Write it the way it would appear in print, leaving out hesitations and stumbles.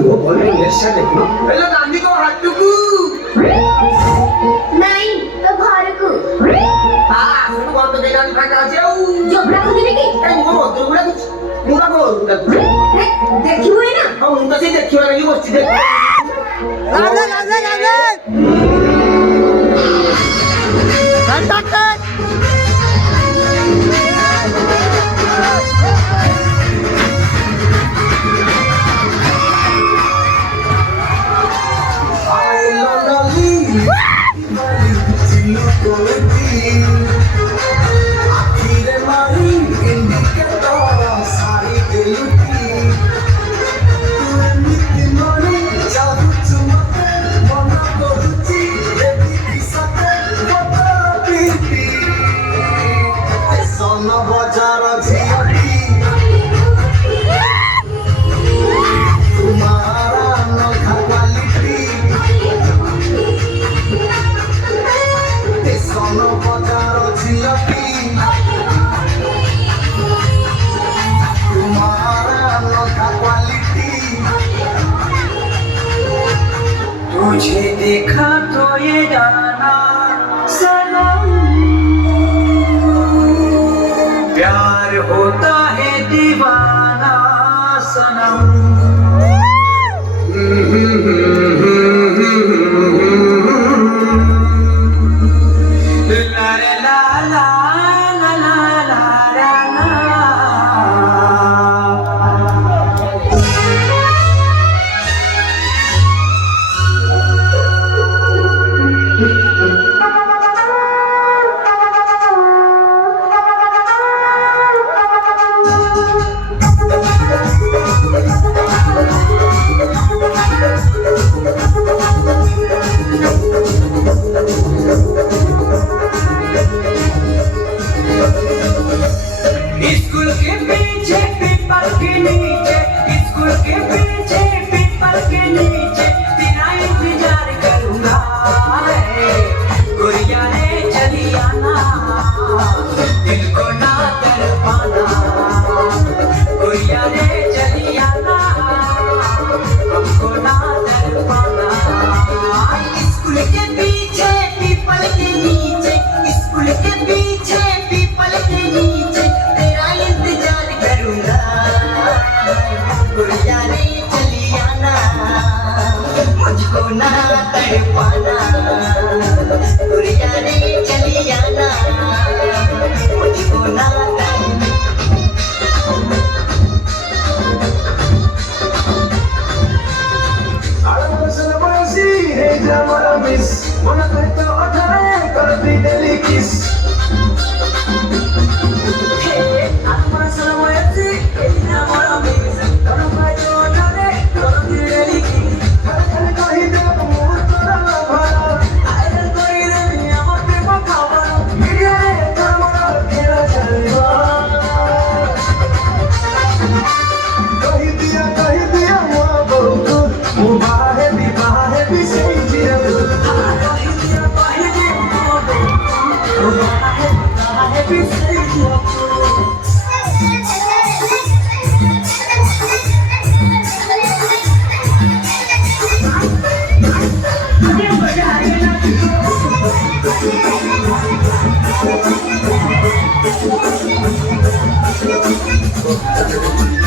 वो बोले ऐसा देखो हेलो गांधी को हाथ टुकू ନାଇଁ ତୋ ଘରକୁ हाँ वो कौन तो देखा नहीं फाका है वो ଜୋବରା ଖୋଜିବି କି ए वो बहुत दूर बुला कुछ मुंगा को ହେ, ଦେଖିବୁ ଏଇନା हाँ उनका से देखियो लगी वो चीज़ तुझे देखा तो ये जाना सनम प्यार होता है दीवाना सनम ला रे ला ला ला ला ला ला ला। स्कूल के पीछे पीपल के नीचे स्कूल के पीछे पीपल के नीचे तेरा इंतजार करूंगा गुड़िया रे चली आना दिल को ना कर पाना गुड़िया रे चली आना हमको ना कर पाना स्कूल के पीछे पीपल के नीचे स्कूल के पीछे पीपल के नीचे तेरा इंतजार करूंगा गुड़िया रे चली आना मुझको ना तड़पाना गुड़िया रे चली आना मुझको ना Thank you.